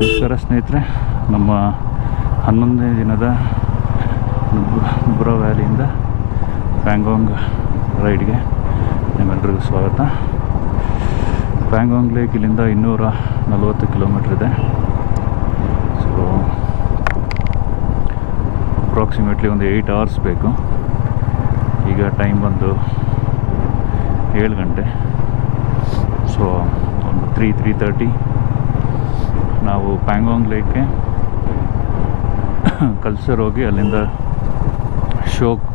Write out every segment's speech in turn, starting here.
ನಮಸ್ಕಾರ ಸ್ನೇಹಿತರೆ, ನಮ್ಮ 11ನೇ ದಿನದ ನುಬ್ರಾ ವ್ಯಾಲಿಯಿಂದ ಪ್ಯಾಂಗಾಂಗ್ ರೈಡ್ಗೆ ನಿಮ್ಮೆಲ್ಲರಿಗೂ ಸ್ವಾಗತ. ಪ್ಯಾಂಗಾಂಗ್ ಲೇಕ್ ಇಲ್ಲಿಂದ 240 ಕಿಲೋಮೀಟ್ರ್ ಇದೆ. ಸೊ ಅಪ್ರಾಕ್ಸಿಮೇಟ್ಲಿ ಒಂದು 8 ಅವರ್ಸ್ ಬೇಕು. ಈಗ ಟೈಮ್ ಬಂದು 7 ಗಂಟೆ. ಸೊ ಒಂದು 3:30 ನಾವು ಪ್ಯಾಂಗಾಂಗ್ ಲೇಕ್ಗೆ ಕಲ್ಸರ್ ಹೋಗಿ ಅಲ್ಲಿಂದ ಶೋಕ್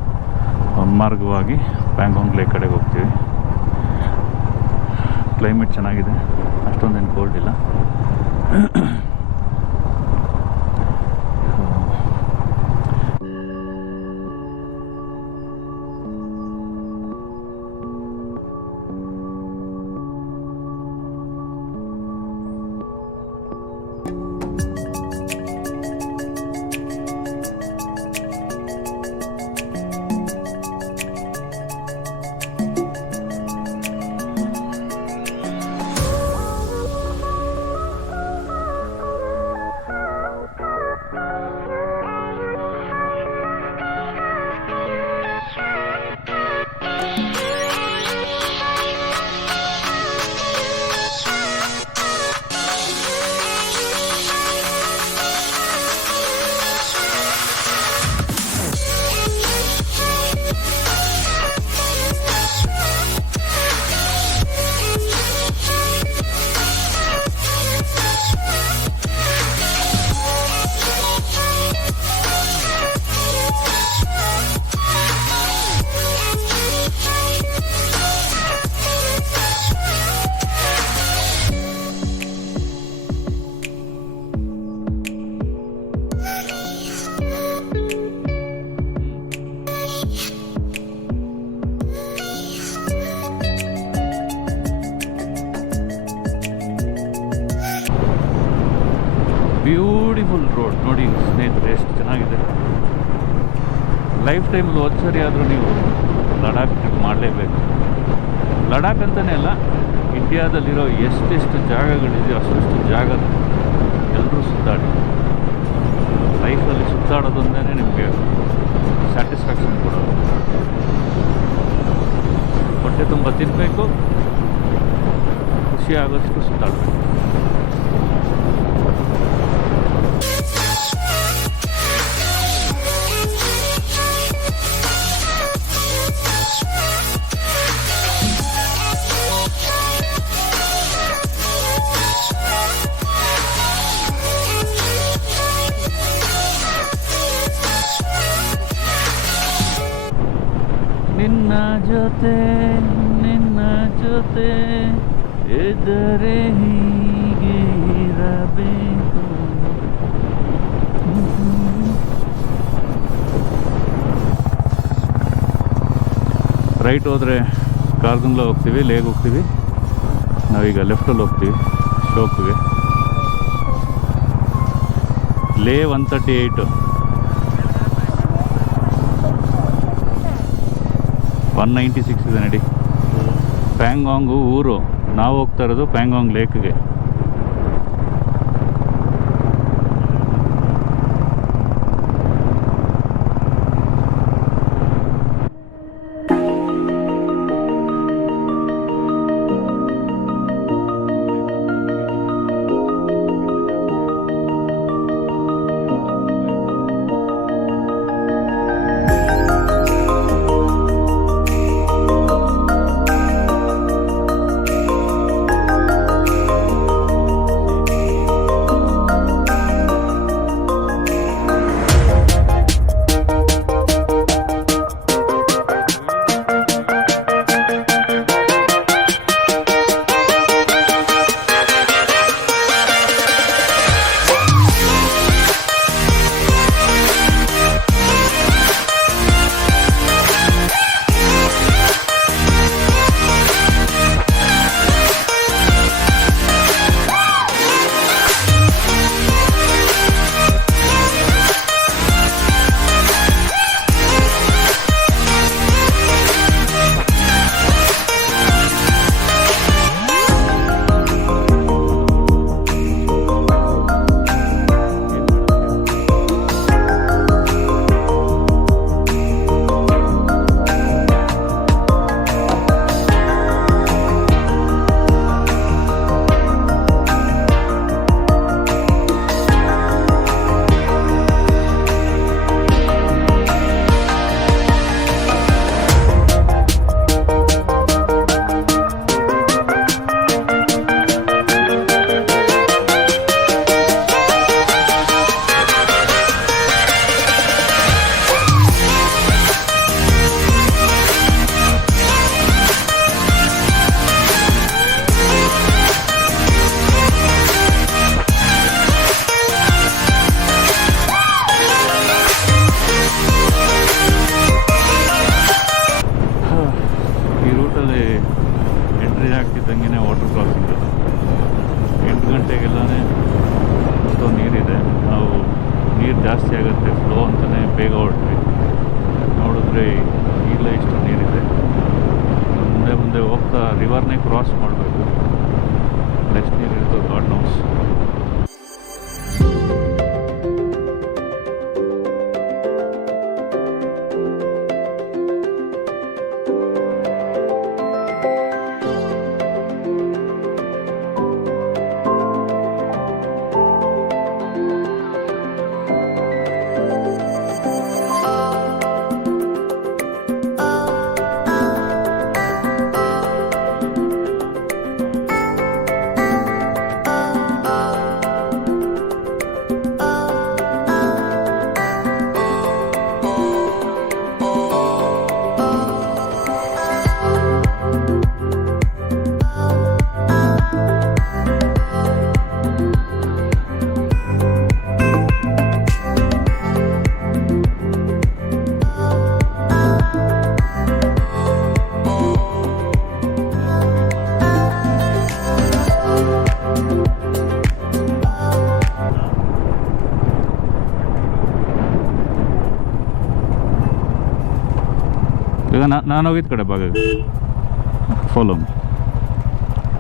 ಮಾರ್ಗವಾಗಿ ಪ್ಯಾಂಗಾಂಗ್ ಲೇಕ್ ಕಡೆಗೆ ಹೋಗ್ತೀವಿ. ಕ್ಲೈಮೇಟ್ ಚೆನ್ನಾಗಿದೆ, ಅಷ್ಟೊಂದೇನು ಕೋಲ್ಡ್ ಇಲ್ಲ. ಬ್ಯೂಟಿಫುಲ್ ರೋಡ್ ನೋಡಿ ಸ್ನೇಹಿತರೆ, ಎಷ್ಟು ಚೆನ್ನಾಗಿದೆ. ಲೈಫ್ ಟೈಮಲ್ಲಿ ಒಂದ್ಸರಿ ಆದರೂ ನೀವು ಲಡಾಖ್ ಟ್ರಿಪ್ ಮಾಡಲೇಬೇಕು. ಲಡಾಖ್ ಅಂತಲೇ ಅಲ್ಲ, ಇಂಡಿಯಾದಲ್ಲಿರೋ ಎಷ್ಟೆಷ್ಟು ಜಾಗಗಳಿದೆಯೋ ಅಷ್ಟು ಜಾಗ ಎಲ್ಲರೂ ಸುತ್ತಾಡಿ. ಲೈಫಲ್ಲಿ ಸುತ್ತಾಡೋದೊಂದೇ ನಿಮಗೆ ಸ್ಯಾಟಿಸ್ಫ್ಯಾಕ್ಷನ್ ಕೊಡೋದು. ಹೊಟ್ಟೆ ತುಂಬ ತಿನ್ನಬೇಕು, ಖುಷಿ ಆಗೋಷ್ಟು ಸುತ್ತಾಡಬೇಕು. ನಿನ್ನ ಜೊತೆ ಎದರೆ ಹೀಗೆ ಇರಬೇಕು. ರೈಟ್ ಹೋದರೆ ಕಾರ್ಗುಂಗ್ಲ ಹೋಗ್ತೀವಿ, ಲೇಗ್ ಹೋಗ್ತೀವಿ. ನಾವೀಗ ಲೆಫ್ಟಲ್ಲಿ ಹೋಗ್ತೀವಿ ಶೋಕ್ಗೆ. ಲೇ 138, 196 ಇದೆ ನಡಿ. ಪ್ಯಾಂಗಾಂಗು ಊರು, ನಾವು ಹೋಗ್ತಾ ಇರೋದು ಪ್ಯಾಂಗಾಂಗ್ ಲೇಕ್ಗೆ. ಗಂಟೆಗೆಲ್ಲನೇ ಅಷ್ಟೊಂದು ನೀರಿದೆ. ನಾವು ನೀರು ಜಾಸ್ತಿ ಆಗುತ್ತೆ ಫ್ಲೋ ಅಂತಲೇ ಬೇಗ ಹೊರಟ್ವಿ. ನೋಡಿದ್ರೆ ಈಗಲೇ ಇಷ್ಟು ನೀರಿದೆ. ಮುಂದೆ ಮುಂದೆ ಹೋಗ್ತಾ ರಿವರ್ನೇ ಕ್ರಾಸ್ ಮಾಡಬೇಕು. ಎಷ್ಟು ನೀರು ಇರ್ತದೆ ಗಾಡ್ ನೋಸ್. ಈಗ ನಾನು ಹೋಗಿದ್ದ ಕಡೆ ಭಾಗ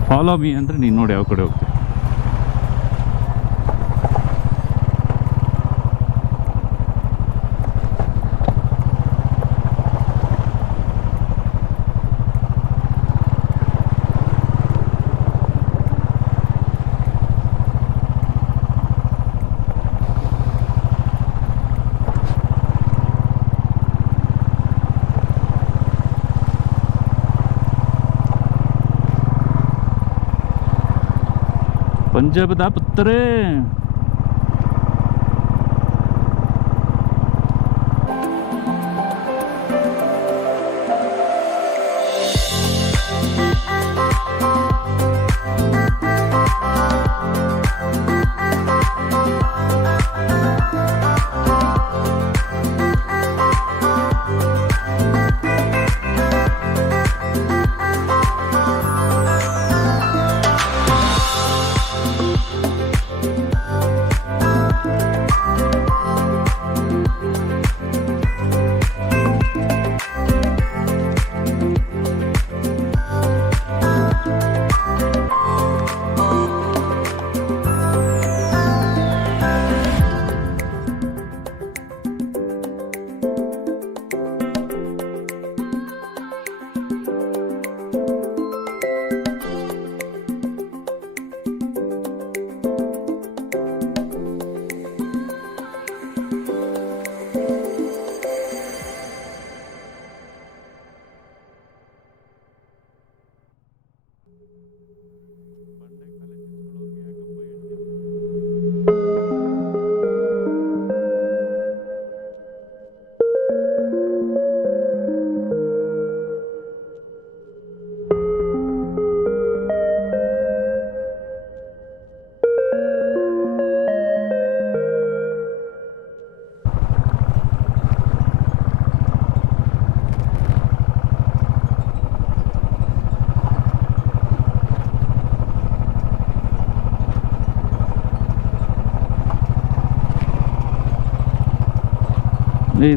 ಫಾಲೋ ಮೀ ಅಂದರೆ ನೀನು ನೋಡಿ ಯಾವ ಕಡೆ ಹೋಗ್ತೀವಿ. ಪಂಜಾಬದ ಪುತ್ತರೆ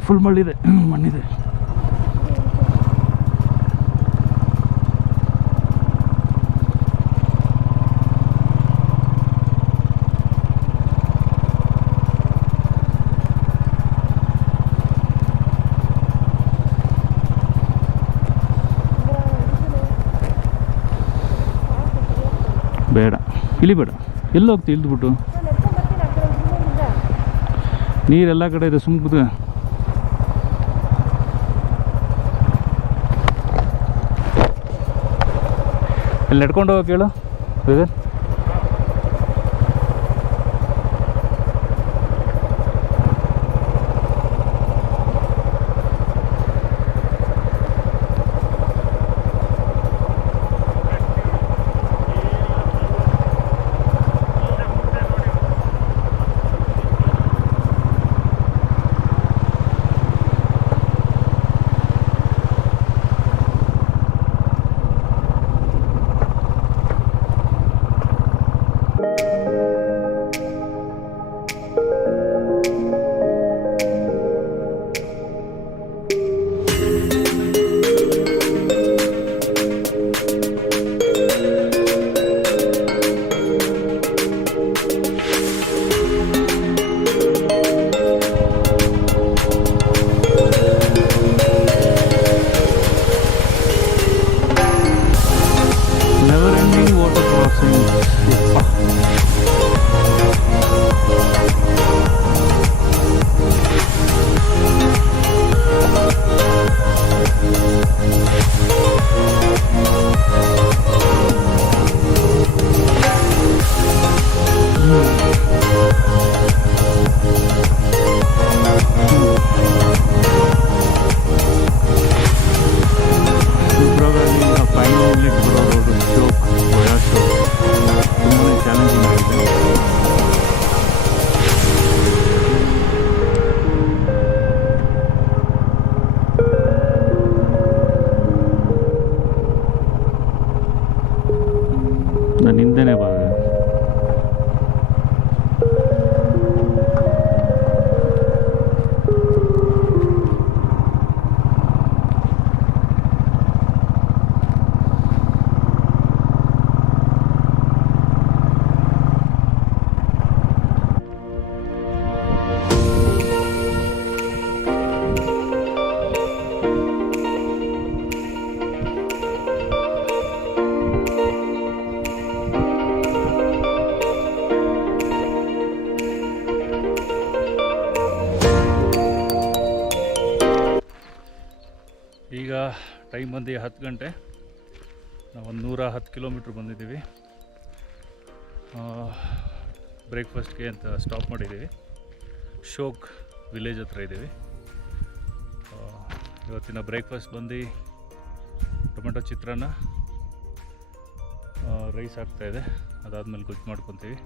ಫುಲ್ ಮಣ್ಣಿದೆ. ಬೇಡ ಇಲ್ಲಿ ಬೇಡ, ಎಲ್ಲ ಹೋಗ್ತೀವಿ ಇಲ್ದ್ಬಿಟ್ಟು. ನೀರೆಲ್ಲ ಕಡೆ ಇದೆ, ಸುಮ್ಮ ಕೂತ್ಕ. ಇಲ್ಲಿ ನಡ್ಕೊಂಡು ಹೋಗಕ್ಕೆ ಹೇಳು ಬ್ರದರ್. ಟೈಮ್ ಬಂದು 10 ಗಂಟೆ. ನಾವು ಒಂದು 110 ಕಿಲೋಮೀಟ್ರ್ ಬಂದಿದ್ದೀವಿ. ಬ್ರೇಕ್ಫಾಸ್ಟ್ಗೆ ಅಂತ ಸ್ಟಾಪ್ ಮಾಡಿದ್ದೀವಿ. ಶೋಕ್ ವಿಲೇಜ್ ಹತ್ರ ಇದ್ದೀವಿ. ಇವತ್ತಿನ ಬ್ರೇಕ್ಫಾಸ್ಟ್ ಬಂದು ಟೊಮೆಟೊ ಚಿತ್ರಾನ್ನ, ರೈಸ್ ಆಗ್ತಾಯಿದೆ. ಅದಾದಮೇಲೆ ಗೊಜ್ಜು ಮಾಡ್ಕೊತೀವಿ.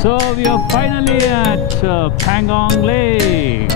So we are finally at Pangong Lake.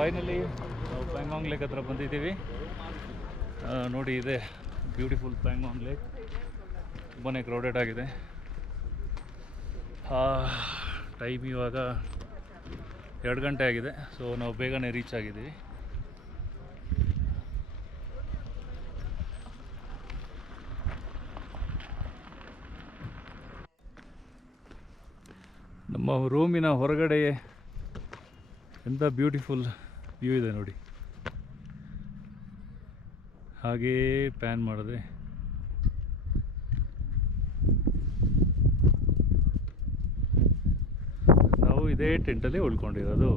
Finally ನಾವು ಪ್ಯಾಂಗಾಂಗ್ ಲೇಕ್ ಹತ್ರ ಬಂದಿದ್ದೀವಿ. ನೋಡಿ, ಇದೆ ಬ್ಯೂಟಿಫುಲ್ ಪ್ಯಾಂಗಾಂಗ್ ಲೇಕ್. ತುಂಬಾ ಕ್ರೌಡೆಡ್ ಆಗಿದೆ. ಟೈಮ್ ಇವಾಗ 2 ಗಂಟೆ ಆಗಿದೆ. ಸೊ ನಾವು ಬೇಗನೆ ರೀಚ್ ಆಗಿದ್ದೀವಿ. ನಮ್ಮ ರೂಮಿನ ಹೊರಗಡೆ ಎಂಥ ಬ್ಯೂಟಿಫುಲ್ ವ್ಯೂ ಇದೆ ನೋಡಿ. ಹಾಗೇ ಪ್ಯಾನ್ ಮಾಡಿದ್ರೆ ನಾವು ಇದೇ ಟೆಂಟಲ್ಲಿ ಉಳ್ಕೊಂಡಿರೋದು.